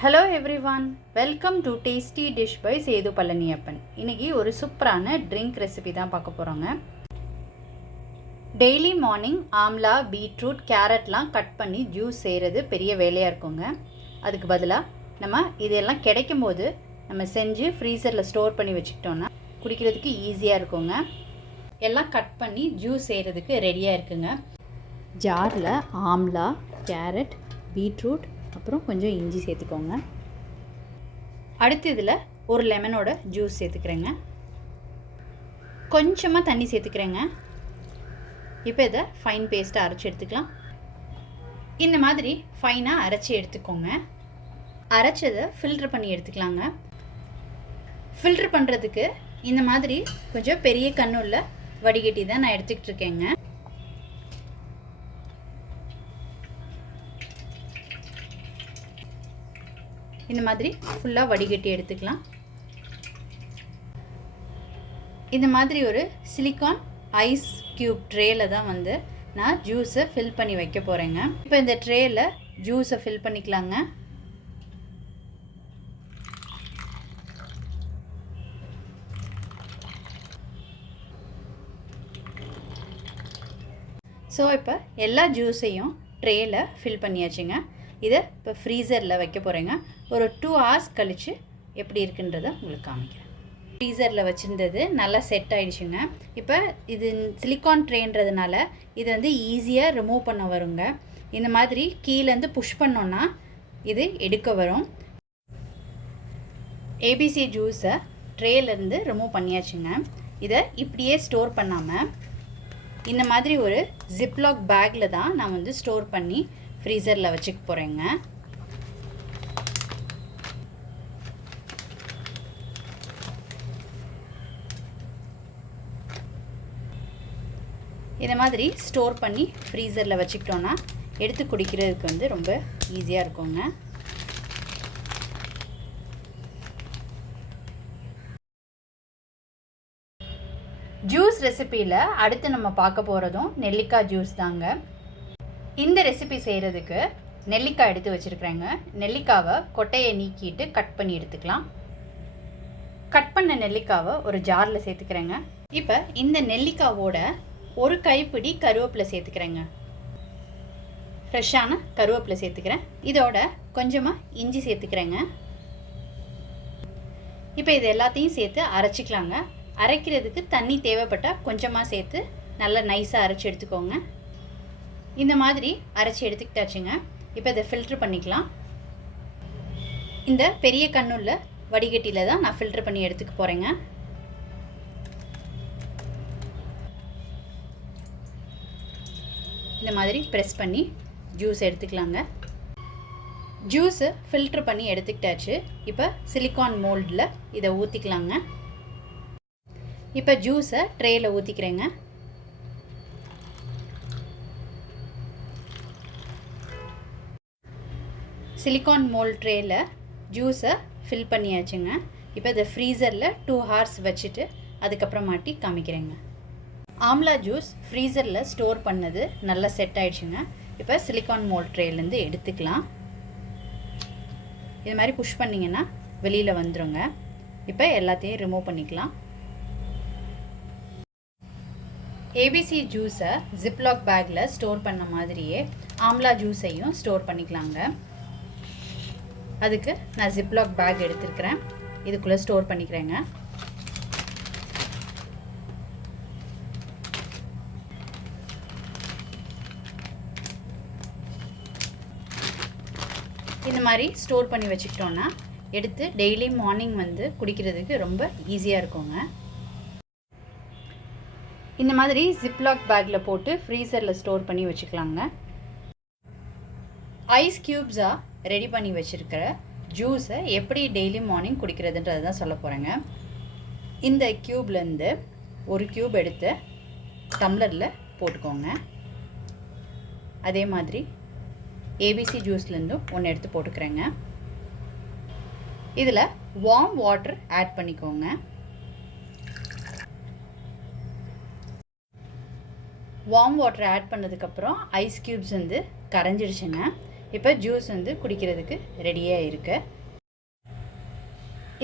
Hello everyone, welcome to tasty dish by Sethu Palaniappan. இன்றைக்கி ஒரு சூப்பரான ட்ரிங்க் ரெசிபி தான் பார்க்க போகிறோங்க. டெய்லி மார்னிங் ஆம்லா, பீட்ரூட், கேரட்லாம் கட் பண்ணி ஜூஸ் செய்கிறது பெரிய வேலையாக இருக்குங்க. அதுக்கு பதிலாக நம்ம இதெல்லாம் கிடைக்கும் போது நம்ம செஞ்சு ஃப்ரீசரில் ஸ்டோர் பண்ணி வச்சுக்கிட்டோன்னா குடிக்கிறதுக்கு ஈஸியாக இருக்குங்க. எல்லாம் கட் பண்ணி ஜூஸ் செய்கிறதுக்கு ரெடியாக இருக்குங்க. ஜாரில் ஆம்லா, கேரட், பீட்ரூட், அப்புறம் கொஞ்சம் இஞ்சி சேர்த்துக்கோங்க. அடுத்து இதில் ஒரு லெமனோட ஜூஸ் சேர்த்துக்கிறேங்க. கொஞ்சமாக தண்ணி சேர்த்துக்கிறேங்க. இப்போ இதை ஃபைன் பேஸ்ட்டாக அரைச்சி எடுத்துக்கலாம். இந்த மாதிரி ஃபைனாக அரைச்சி எடுத்துக்கோங்க. அரைச்சதை ஃபில்ட்ரு பண்ணி எடுத்துக்கலாங்க. ஃபில்ட்ரு பண்ணுறதுக்கு இந்த மாதிரி கொஞ்சம் பெரிய கண்ணுள்ள வடிகட்டி தான் நான் எடுத்துக்கிட்டு இருக்கேங்க. இந்த மாதிரி ஃபுல்லாக வடிகட்டி எடுத்துக்கலாம். இந்த மாதிரி ஒரு சிலிக்கான் ஐஸ் க்யூப் ட்ரேயில் தான் நான் ஜூஸை ஃபில் பண்ணி வைக்க போகிறேங்க. இப்போ இந்த ட்ரேயில் ஜூஸை ஃபில் பண்ணிக்கலாங்க. ஸோ இப்போ எல்லா ஜூஸையும் ட்ரேயில் ஃபில் பண்ணியாச்சுங்க. இதை இப்போ ஃப்ரீசரில் வைக்க போகிறேங்க. ஒரு 2 hours கழித்து எப்படி இருக்குன்றதை உங்களுக்கு காமிக்கிறேன். ஃப்ரீசரில் வச்சுருந்தது நல்லா செட் ஆகிடுச்சுங்க. இப்போ இது சிலிக்கான் ட்ரேன்றதுனால இது ஈஸியாக ரிமூவ் பண்ண வருங்க. இந்த மாதிரி கீழேருந்து புஷ் பண்ணோன்னா இது எடுக்க வரும். ஏபிசி ஜூஸை ட்ரேலேருந்து ரிமூவ் பண்ணியாச்சுங்க. இதை இப்படியே ஸ்டோர் பண்ணாமல் இந்த மாதிரி ஒரு ஜிப்லாக் பேக்கில் தான் நான் ஸ்டோர் பண்ணி ஃப்ரீசரில் வச்சுக்க போகிறேங்க. இந்த மாதிரி ஸ்டோர் பண்ணி ஃப்ரீசரில் வச்சுக்கிட்டோன்னா எடுத்து குடிக்கிறதுக்கு ரொம்ப ஈஸியாக இருக்குங்க. ஜூஸ் ரெசிப்பியில் அடுத்து நம்ம பார்க்க போகிறதும் நெல்லிக்காய் ஜூஸ் தாங்க. இந்த ரெசிபி செய்கிறதுக்கு நெல்லிக்காய் எடுத்து வச்சுருக்குறேங்க. நெல்லிக்காவை கொட்டையை நீக்கிட்டு கட் பண்ணி எடுத்துக்கலாம். கட் பண்ண நெல்லிக்காவை ஒரு ஜாரில் சேர்த்துக்கிறேங்க. இப்போ இந்த நெல்லிக்காவோட ஒரு கைப்பிடி கருவேப்பிலை சேர்த்துக்கிறேங்க. ஃப்ரெஷ்ஷான கருவேப்பிலை சேர்த்துக்கிறேன். இதோட கொஞ்சமாக இஞ்சி சேர்த்துக்கிறேங்க. இப்போ இது எல்லாத்தையும் சேர்த்து அரைச்சிக்கலாங்க. அரைக்கிறதுக்கு தண்ணி தேவைப்பட்டால் கொஞ்சமாக சேர்த்து நல்லா நைஸாக அரைச்சி எடுத்துக்கோங்க. இந்த மாதிரி அரைச்சி எடுத்துக்கிட்டாச்சுங்க. இப்போ இதை ஃபில்ட்ரு பண்ணிக்கலாம். இந்த பெரிய கண்ணுள்ள வடிகட்டியில் தான் நான் ஃபில்ட்ரு பண்ணி எடுத்துக்க போகிறேங்க. இந்த மாதிரி ப்ரெஸ் பண்ணி ஜூஸ் எடுத்துக்கலாங்க. ஜூஸு ஃபில்ட்ரு பண்ணி எடுத்துக்கிட்டாச்சு. இப்போ சிலிக்கான் மோல்டில் இதை ஊற்றிக்கலாங்க. இப்போ ஜூஸை ட்ரேயில் ஊற்றிக்கிறேங்க. சிலிக்கான் மோல்ட் ட்ரேயில் ஜூஸை ஃபில் பண்ணியாச்சுங்க. இப்போ இதை ஃப்ரீசரில் 2 hours வச்சுட்டு அதுக்கப்புறமாட்டி காமிக்கிறேங்க. ஆம்லா ஜூஸ் ஃப்ரீசரில் ஸ்டோர் பண்ணது நல்லா செட் ஆகிடுச்சுங்க. இப்போ சிலிக்கான் மோல்ட் ட்ரேலேருந்து எடுத்துக்கலாம். இது மாதிரி புஷ் பண்ணிங்கன்னா வெளியில் வந்துடுங்க. இப்போ எல்லாத்தையும் ரிமூவ் பண்ணிக்கலாம். ஏபிசி ஜூஸை ஜிப்லாக் பேக்கில் ஸ்டோர் பண்ண மாதிரியே ஆம்லா ஜூஸையும் ஸ்டோர் பண்ணிக்கலாங்க. அதுக்கு நான் ஜிப்லாக் பேக் எடுத்துருக்கிறேன். இதுக்குள்ளே ஸ்டோர் பண்ணிக்கிறேங்க. இந்த மாதிரி ஸ்டோர் பண்ணி வச்சுக்கிட்டோன்னா எடுத்து டெய்லி மார்னிங் குடிக்கிறதுக்கு ரொம்ப ஈஸியாக இருக்குங்க. இந்த மாதிரி ஜிப்லாக் பேக்கில் போட்டு ஃப்ரீசரில் ஸ்டோர் பண்ணி வச்சுக்கலாங்க. ஐஸ் க்யூப்ஸாக ரெடி பண்ணி வச்சுருக்கிற ஜூஸை எப்படி டெய்லி மார்னிங் குடிக்கிறதுன்றது தான் சொல்ல போகிறேங்க. இந்த க்யூப்லேருந்து ஒரு க்யூப் எடுத்து டம்ளரில் போட்டுக்கோங்க. அதே மாதிரி ஏபிசி ஜூஸ்லேருந்தும் ஒன்று எடுத்து போட்டுக்கிறேங்க. இதில் வார்ம் வாட்டர் ஆட் பண்ணிக்கோங்க. வார்ம் வாட்டர் ஆட் பண்ணதுக்கப்புறம் ஐஸ் க்யூப்ஸ் கரைஞ்சிடுச்சுங்க. இப்போ ஜூஸ் வந்து குடிக்கிறதுக்கு ரெடியாக இருக்கு.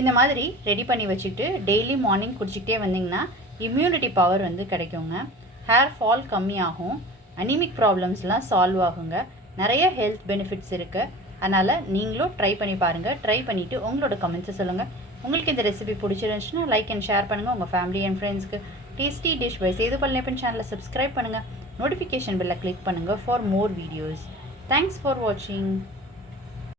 இந்த மாதிரி ரெடி பண்ணி வச்சுட்டு டெய்லி மார்னிங் குடிச்சிக்கிட்டே வந்தீங்கன்னா இம்யூனிட்டி பவர் வந்து கிடைக்குங்க. ஹேர் ஃபால் கம்மியாகும், அனிமிக் ப்ராப்ளம்ஸ்லாம் சால்வ் ஆகுங்க. நிறைய ஹெல்த் பெனிஃபிட்ஸ் இருக்குது. அதனால் நீங்களும் ட்ரை பண்ணி பாருங்கள். ட்ரை பண்ணிவிட்டு உங்களோட கமெண்ட்ஸை சொல்லுங்கள். உங்களுக்கு இந்த ரெசிபி பிடிச்சிருந்துச்சுன்னா லைக் அண்ட் ஷேர் பண்ணுங்கள். உங்கள் ஃபேமிலி அண்ட் ஃப்ரெண்ட்ஸ்க்கு. Tasty dish by Sethu Palaniappan சேனலை சப்ஸ்கிரைப் பண்ணுங்கள். நோட்டிஃபிகேஷன் பெல்லை கிளிக் பண்ணுங்கள் for more videos. Thanks for வாட்சிங்.